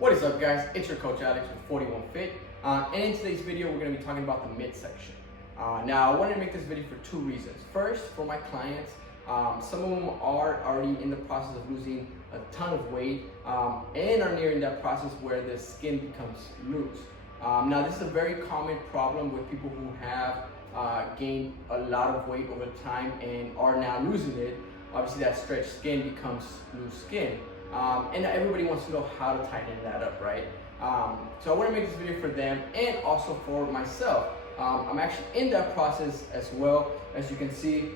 What is up, guys? It's your coach Alex with 41 Fit. And in today's video, we're going to be talking about the midsection. Now, I wanted to make this video for two reasons. First, for my clients, some of them are already in the process of losing a ton of weight and are nearing that process where the skin becomes loose. Now, this is a very common problem with people who have gained a lot of weight over time and are now losing it. Obviously, that stretched skin becomes loose skin. And everybody wants to know how to tighten that up, right? So I want to make this video for them and also for myself. I'm actually in that process as well. As you can see,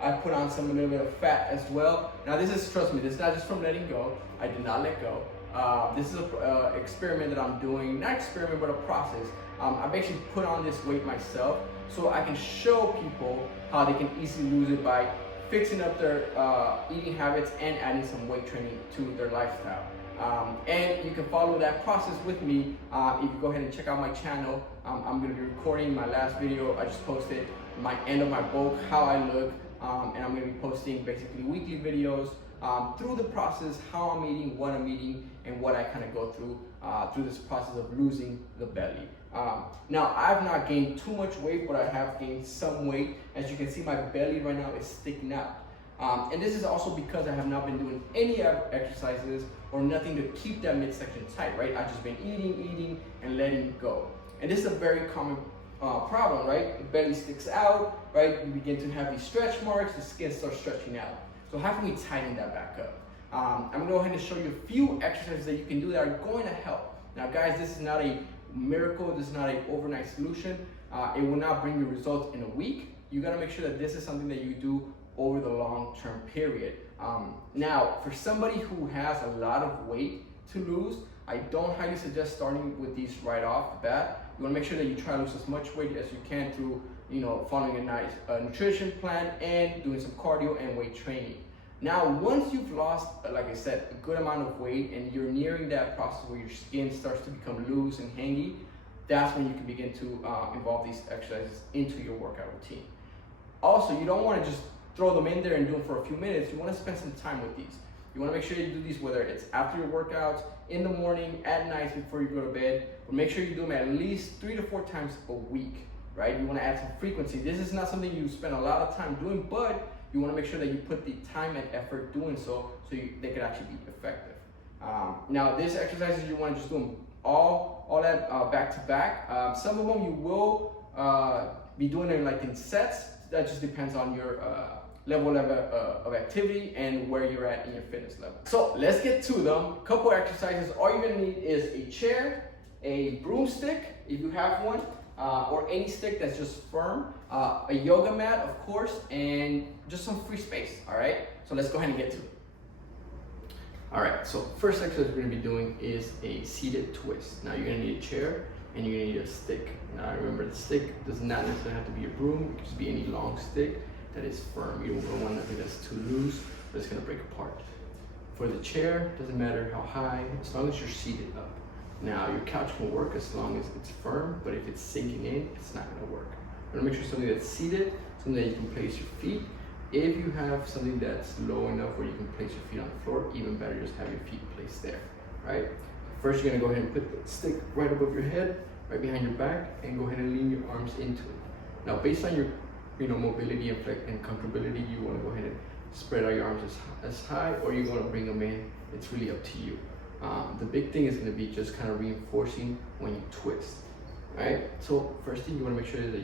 I put on a little bit of fat as well. Now this is, trust me, this is not just from letting go. I did not let go. This is an experiment that I'm doing, not experiment, but a process. I've actually put on this weight myself so I can show people how they can easily lose it by fixing up their eating habits and adding some weight training to their lifestyle. And you can follow that process with me if you go ahead and check out my channel. I'm going to be recording my last video. I just posted my end of my bulk, how I look, and I'm going to be posting basically weekly videos through the process, how I'm eating, what I'm eating, and what I kind of go through this process of losing the belly. Now, I've not gained too much weight, but I have gained some weight. As you can see, my belly right now is sticking out. And this is also because I have not been doing any exercises or nothing to keep that midsection tight, right? I've just been eating, and letting go. And this is a very common problem, right? The belly sticks out, right? You begin to have these stretch marks, the skin starts stretching out. So how can we tighten that back up? I'm gonna go ahead and show you a few exercises that you can do that are going to help. Now, guys, this is not a miracle. This is not an overnight solution. It will not bring you results in a week. You gotta make sure that this is something that you do over the long-term period. Now, for somebody who has a lot of weight to lose, I don't highly suggest starting with these right off the bat. You wanna make sure that you try to lose as much weight as you can through, following a nice nutrition plan and doing some cardio and weight training. Now, once you've lost, like I said, a good amount of weight and you're nearing that process where your skin starts to become loose and hangy, that's when you can begin to involve these exercises into your workout routine. Also, you don't want to just throw them in there and do them for a few minutes. You want to spend some time with these. You want to make sure you do these whether it's after your workouts, in the morning, at night before you go to bed, but make sure you do them at least 3 to 4 times a week, right? You want to add some frequency. This is not something you spend a lot of time doing, but you want to make sure that you put the time and effort doing so they could actually be effective. Now, these exercises, you want to just do them all that back to back. Some of them you will be doing it like in sets. That just depends on your level of activity and where you're at in your fitness level. So let's get to them. Couple exercises. All you're gonna need is a chair, a broomstick if you have one, or any stick that's just firm, a yoga mat, of course, and just some free space. All right. So let's go ahead and get to it. All right. So first exercise we're gonna be doing is a seated twist. Now you're gonna need a chair and you're gonna need a stick. Now remember, the stick does not necessarily have to be a broom. It could just be any long stick that is firm. You don't want nothing that's too loose or it's gonna break apart. For the chair, doesn't matter how high, as long as you're seated up. Now your couch can work as long as it's firm, but if it's sinking in, it's not gonna work. You wanna make sure something that's seated, something that you can place your feet. If you have something that's low enough where you can place your feet on the floor, even better, just have your feet placed there, right? First, you're gonna go ahead and put the stick right above your head, right behind your back, and go ahead and lean your arms into it. Now, based on your mobility and comfortability, you wanna go ahead and spread out your arms as high, or you wanna bring them in. It's really up to you. The big thing is gonna be just kind of reinforcing when you twist, right? So first thing, you wanna make sure that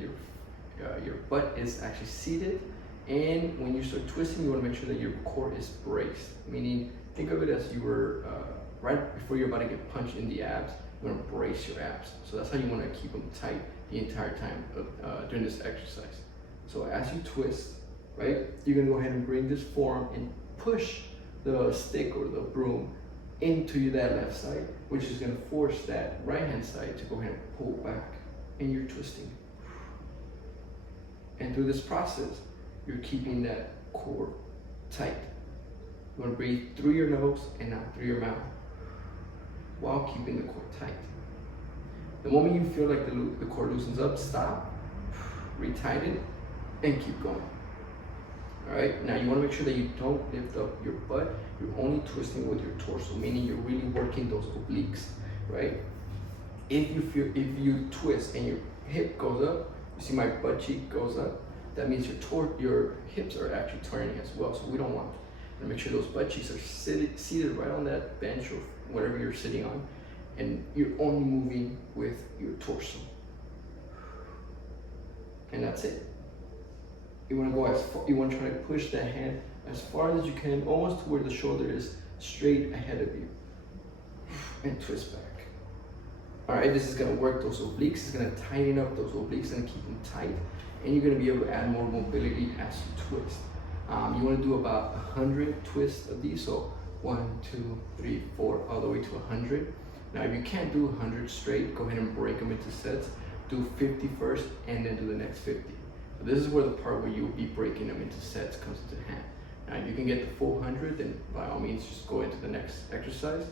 your butt is actually seated, and when you start twisting, you wanna make sure that your core is braced, meaning think of it as you were right before you're about to get punched in the abs. You want to brace your abs. So that's how you want to keep them tight the entire time during this exercise. So as you twist, right, you're going to go ahead and bring this forearm and push the stick or the broom into that left side, which is going to force that right hand side to go ahead and pull back, and you're twisting. And through this process, you're keeping that core tight. You want to breathe through your nose and not through your mouth, while keeping the core tight. The moment you feel like the core loosens up, stop, retighten, and keep going. All right, now you want to make sure that you don't lift up your butt. You're only twisting with your torso, meaning you're really working those obliques, right? If you twist and your hip goes up, you see my butt cheek goes up, that means your hips are actually turning as well, so we don't want to make sure those butt cheeks are seated right on that bench or whatever you're sitting on, and you're only moving with your torso. And that's it. You want to go as far, you want to try to push that hand as far as you can, almost to where the shoulder is straight ahead of you. And twist back. All right, this is going to work those obliques. It's going to tighten up those obliques and keep them tight. And you're going to be able to add more mobility as you twist. You want to do about 100 twists of these. So 1, 2, 3, 4, all the way to 100. Now, if you can't do 100 straight, go ahead and break them into sets. Do 50 first and then do the next 50. So this is where the part where you'll be breaking them into sets comes into hand. Now, if you can get the full 100, then by all means, just go into the next exercise.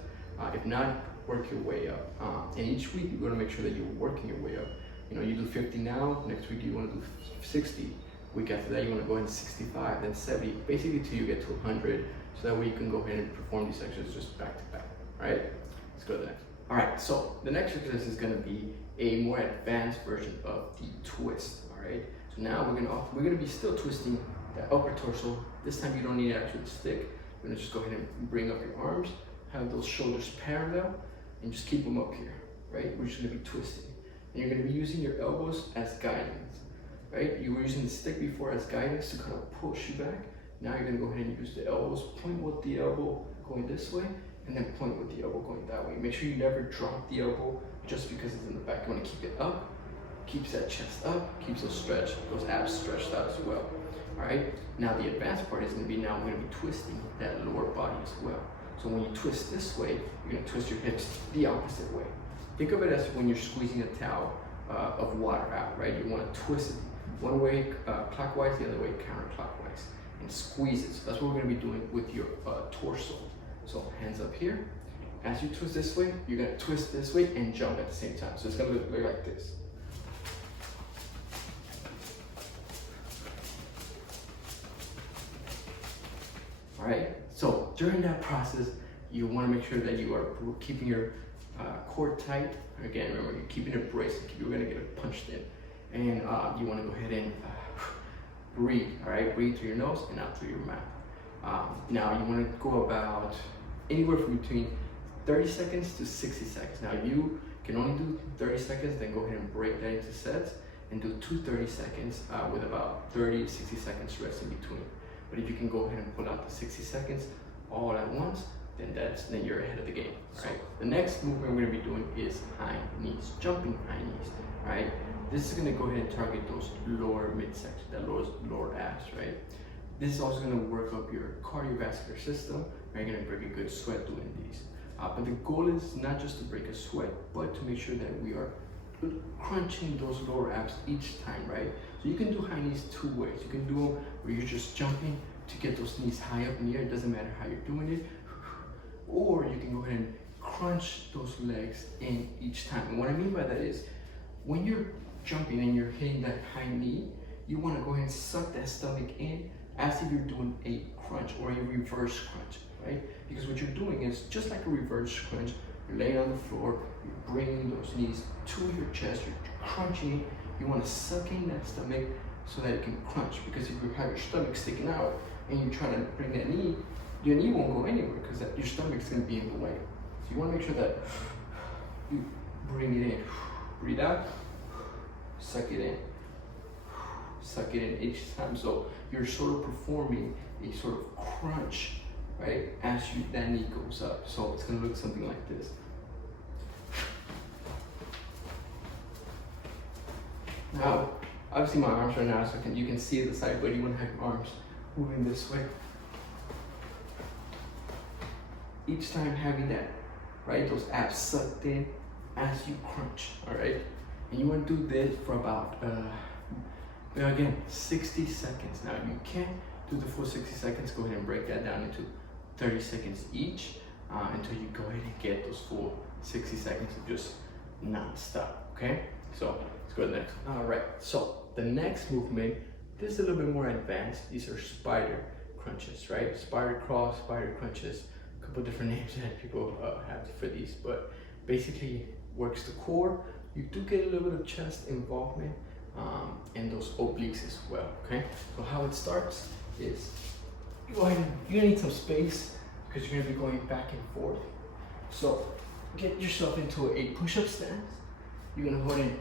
If not, work your way up. And each week, you're going to make sure that you're working your way up. You know, you do 50 now, next week you want to do 60. Week after that, you want to go into 65, then 70, basically till you get to 100. So that way you can go ahead and perform these exercises just back to back. All right, let's go to the next. All right, so the next exercise is going to be a more advanced version of the twist. All right, so now we're gonna be still twisting that upper torso. This time you don't need to actually stick. You're gonna just go ahead and bring up your arms, have those shoulders parallel, and just keep them up here. Right, we're just gonna be twisting, and you're gonna be using your elbows as guidance. Right, you were using the stick before as guidance to kind of push you back. Now you're gonna go ahead and use the elbows. Point with the elbow going this way, and then point with the elbow going that way. Make sure you never drop the elbow just because it's in the back. You want to keep it up, keeps that chest up, keeps those abs stretched out as well. All right. Now the advanced part is going to be now we're going to be twisting that lower body as well. So when you twist this way, you're going to twist your hips the opposite way. Think of it as when you're squeezing a towel of water out, right? You want to twist it one way clockwise, the other way counterclockwise, and squeeze it. So that's what we're going to be doing with your torso. So hands up here. As you twist this way, you're going to twist this way and jump at the same time. So it's going to look like this. All right, so during that process, you want to make sure that you are keeping your core tight. Again, remember, you're keeping it braced. You're going to get it punched in. And you want to go ahead and breathe, all right? Breathe through your nose and out through your mouth. Now, you want to go about anywhere from between 30 seconds to 60 seconds. Now, you can only do 30 seconds, then go ahead and break that into sets and do 2 30 seconds with about 30 to 60 seconds rest in between. But if you can go ahead and pull out the 60 seconds all at once, then you're ahead of the game. All right. The next movement we're going to be doing is high knees, jumping high knees. All right. This is going to go ahead and target those lower midsection, that lower abs. Right. This is also going to work up your cardiovascular system. You're going to break a good sweat doing these. But the goal is not just to break a sweat, but to make sure that we are crunching those lower abs each time, right? So you can do high knees 2 ways. You can do them where you're just jumping to get those knees high up in the air. It doesn't matter how you're doing it. Or you can go ahead and crunch those legs in each time. And what I mean by that is when you're jumping and you're hitting that high knee, you want to go ahead and suck that stomach in as if you're doing a crunch or a reverse crunch, right? Because what you're doing is just like a reverse crunch. You're laying on the floor, you're bringing those knees to your chest, you're crunching it. You want to suck in that stomach so that it can crunch. Because if you have your stomach sticking out and you're trying to bring that knee, your knee won't go anywhere because your stomach's going to be in the way. So you want to make sure that you bring it in, breathe out, suck it in, suck it in each time. So you're sort of performing a sort of crunch, right, as that knee goes up. So it's going to look something like this. Now, obviously my arms right now, so you can see the side, but you want to have your arms moving this way. Each time having that, right, those abs sucked in as you crunch, all right? And you want to do this for about, again, 60 seconds. Now, if you can't do the full 60 seconds, go ahead and break that down into 30 seconds each until you go ahead and get those full 60 seconds of just non-stop, okay? So let's go to the next one. All right, so the next movement This is a little bit more advanced. These are spider crunches, right? Spider crawl, spider crunches, a couple different names that people have for these, but basically works the core. You do get a little bit of chest involvement and those obliques as well, okay? So how it starts is, you go ahead and you're gonna need some space because you're gonna be going back and forth. So get yourself into a push-up stance. You're gonna go ahead and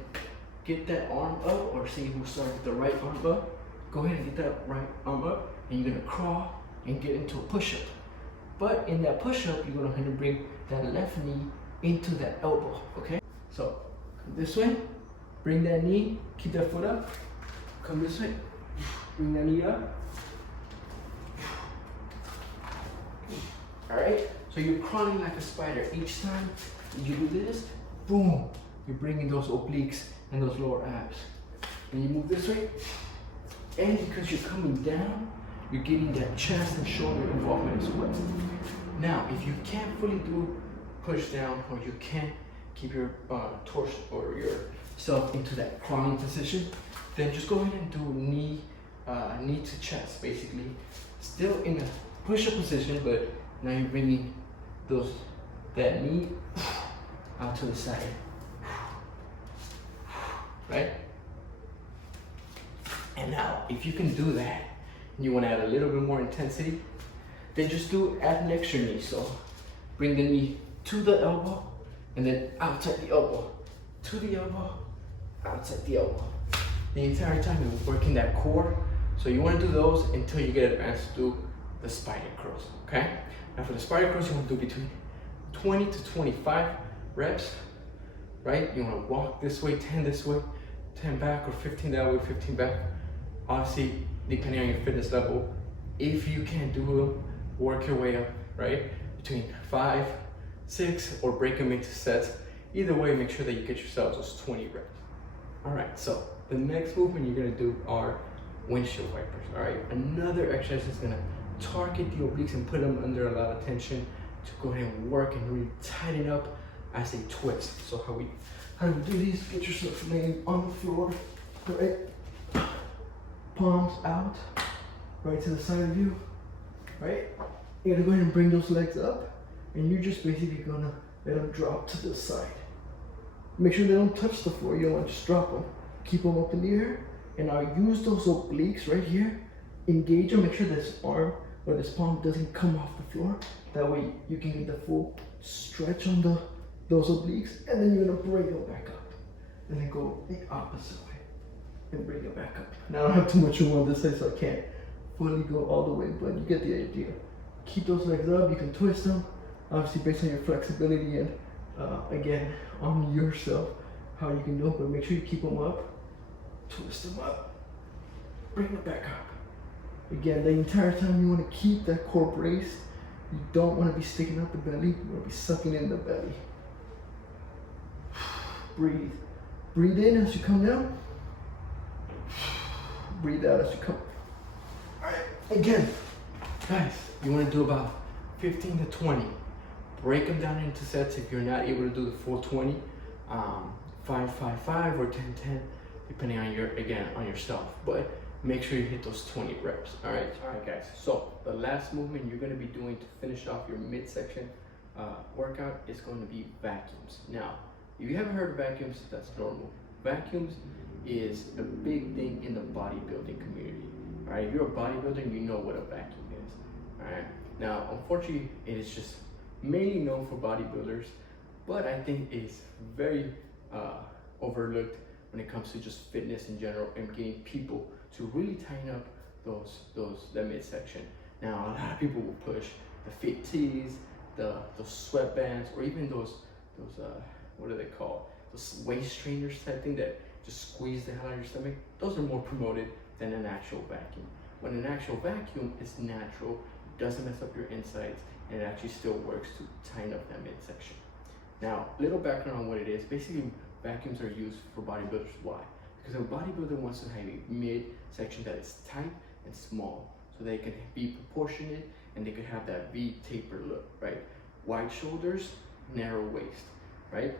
get that arm up, or see who started with the right arm up. Go ahead and get that right arm up, and you're gonna crawl and get into a push-up. But in that push-up, you're gonna go ahead and bring that left knee into that elbow, okay? So come this way, bring that knee, keep that foot up. Come this way, bring that knee up. All right, so you're crawling like a spider. Each time you do this, boom, you're bringing those obliques and those lower abs. And you move this way, and because you're coming down, you're getting that chest and shoulder involvement as well. Now, if you can't fully do push down, or you can't keep your torso or yourself into that crawling position, then just go ahead and do knee to chest, basically. Still in a push-up position, but now you're bringing that knee out to the side, right? And now, if you can do that, and you want to add a little bit more intensity, then just add an extra knee. So bring the knee to the elbow, and then outside the elbow, to the elbow, outside the elbow. The entire time you're working that core. So you want to do those until you get advanced to do the spider curls, okay? Now for the spider curls, you want to do between 20 to 25 reps, right? You want to walk this way, 10 this way, 10 back, or 15 that way, 15 back. Obviously, depending on your fitness level, if you can't do them, work your way up, right? Between 5, 6, or break them into sets. Either way, make sure that you get yourselves those 20 reps. All right, so the next movement you're gonna do are windshield wipers, all right? Another exercise is gonna target the obliques and put them under a lot of tension to go ahead and work and really tighten up as they twist. So how do we do these? Get yourself laying on the floor, right? Palms out, right to the side of you, right? You're gonna go ahead and bring those legs up, and you're just basically gonna let them drop to the side. Make sure they don't touch the floor. You don't want to just drop them. Keep them up in the air, and now use those obliques right here. Engage them. Make sure this arm or this palm doesn't come off the floor. That way you can get the full stretch on those obliques, and then you're gonna bring them back up, and then go the opposite way and bring it back up. Now I don't have too much room on this side, so I can't fully go all the way, but you get the idea. Keep those legs up. You can twist them, obviously based on your flexibility and again on yourself how you can do it, but make sure you keep them up. Twist them up, bring it back up. Again, the entire time you want to keep that core braced. You don't want to be sticking out the belly. You want to be sucking in the belly. Breathe. Breathe in as you come down. Breathe out as you come. All right, again, guys, you want to do about 15 to 20. Break them down into sets if you're not able to do the full 20. 5, 5, 5 or 10, 10, depending on on yourself. But make sure you hit those 20 reps. All right, guys. So the last movement you're going to be doing to finish off your midsection workout is going to be vacuums. Now, if you haven't heard of vacuums, that's normal. Vacuums is a big thing in the bodybuilding community. All right, if you're a bodybuilder, you know what a vacuum is. All right. Now, unfortunately, it is just mainly known for bodybuilders, but I think it's very overlooked when it comes to just fitness in general and getting people to really tighten up that midsection. Now, a lot of people will push the fit tees, those sweatbands, or even those what are they called? Those waist trainers type thing that just squeeze the hell out of your stomach. Those are more promoted than an actual vacuum. When an actual vacuum is natural, it doesn't mess up your insides, and it actually still works to tighten up that midsection. Now, little background on what it is. Basically, vacuums are used for bodybuilders. Why? Because a bodybuilder wants to have a midsection that is tight and small, so they can be proportionate and they could have that V taper look, right? Wide shoulders, narrow waist, right?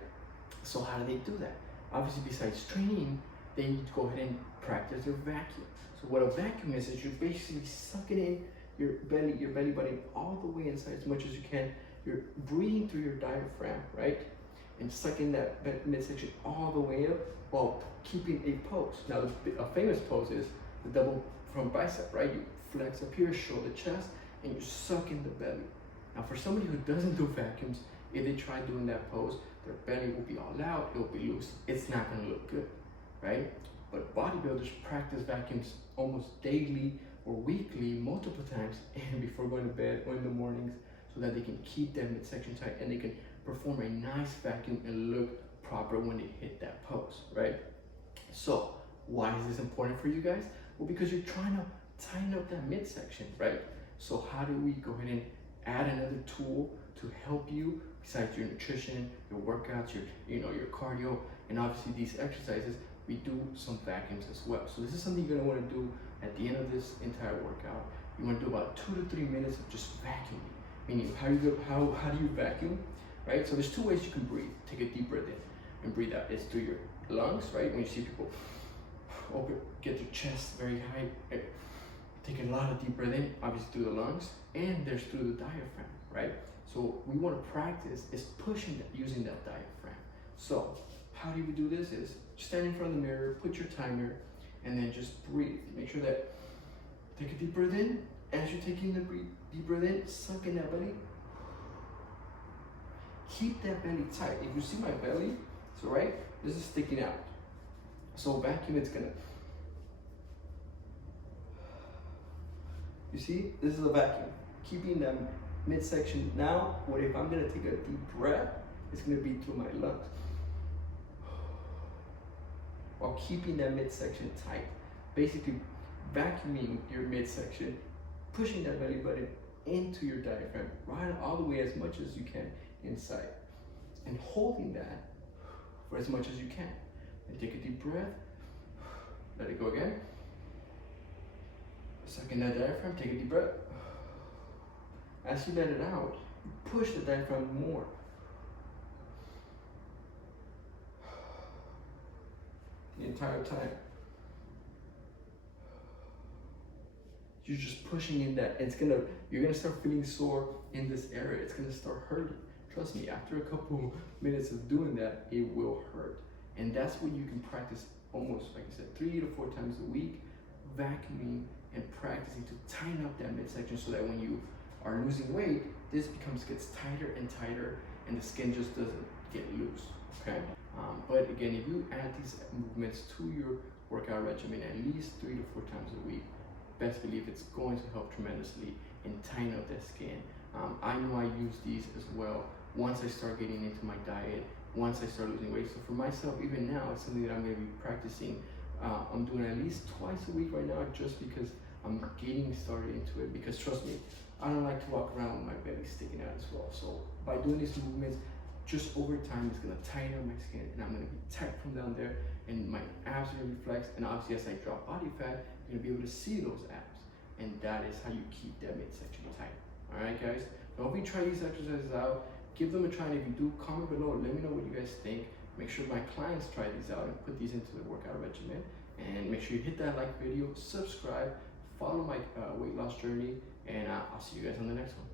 So how do they do that? Obviously, besides training, they need to go ahead and practice their vacuum. So what a vacuum is you're basically sucking in your belly button all the way inside as much as you can. You're breathing through your diaphragm, right? And sucking that midsection all the way up while keeping a pose. Now, a famous pose is the double front bicep, right? You flex up here, show the chest, and you suck in the belly. Now, for somebody who doesn't do vacuums, if they try doing that pose, their belly will be all out, it will be loose. It's not gonna look good, right? But bodybuilders practice vacuums almost daily or weekly, multiple times, and before going to bed or in the mornings, so that they can keep that midsection tight and they can perform a nice vacuum and look proper when they hit that pose, right? So, why is this important for you guys? Well, because you're trying to tighten up that midsection, right? So how do we go ahead and add another tool to help you besides your nutrition, your workouts, your cardio, and obviously these exercises? We do some vacuums as well. So this is something you're gonna want to do at the end of this entire workout. You want to do about 2 to 3 minutes of just vacuuming. Meaning, how do you vacuum, right? So there's 2 ways you can breathe. Take a deep breath in and breathe out. It's through your lungs, right? When you see people get their chest very high, taking a lot of deep breath in, obviously through the lungs, and there's through the diaphragm, right? So we want to practice is pushing that, using that diaphragm. So how do we do this? Is stand in front of the mirror, put your timer, and then just breathe. Make sure that, take a deep breath in. As you're taking the deep breath in, suck in that belly. Keep that belly tight. If you see my belly, so right, this is sticking out. So vacuum, it's gonna, you see, this is a vacuum. Keeping that midsection. Now, what if I'm gonna take a deep breath? It's gonna be through my lungs, while keeping that midsection tight. Basically, vacuuming your midsection, pushing that belly button into your diaphragm, right all the way as much as you can inside, and holding that for as much as you can. And take a deep breath, let it go again. Suck in that diaphragm, take a deep breath. As you let it out, you push the diaphragm more. The entire time. You're just pushing in that. You're gonna start feeling sore in this area. It's gonna start hurting. Trust me, after a couple minutes of doing that, it will hurt. And that's what you can practice almost, like I said, 3 to 4 times a week, vacuuming and practicing to tighten up that midsection so that when you are losing weight, this gets tighter and tighter and the skin just doesn't get loose, okay? But again, if you add these movements to your workout regimen at least 3 to 4 times a week, best believe it's going to help tremendously in tightening up that skin. I know I use these as well once I start getting into my diet, once I start losing weight. So for myself, even now, it's something that I'm going to be practicing. I'm doing at least twice a week right now just because I'm getting started into it. Because trust me, I don't like to walk around with my belly sticking out as well. So by doing these movements, just over time, it's going to tighten up my skin and I'm going to be tight from down there and my abs are going to be flexed. And obviously, as I drop body fat, you're going to be able to see those abs. And that is how you keep that midsection tight. All right, guys? I hope you try these exercises out. Give them a try. And if you do, comment below. Let me know what you guys think. Make sure my clients try these out and put these into the workout regimen. And make sure you hit that like video, subscribe, follow my weight loss journey, and I'll see you guys on the next one.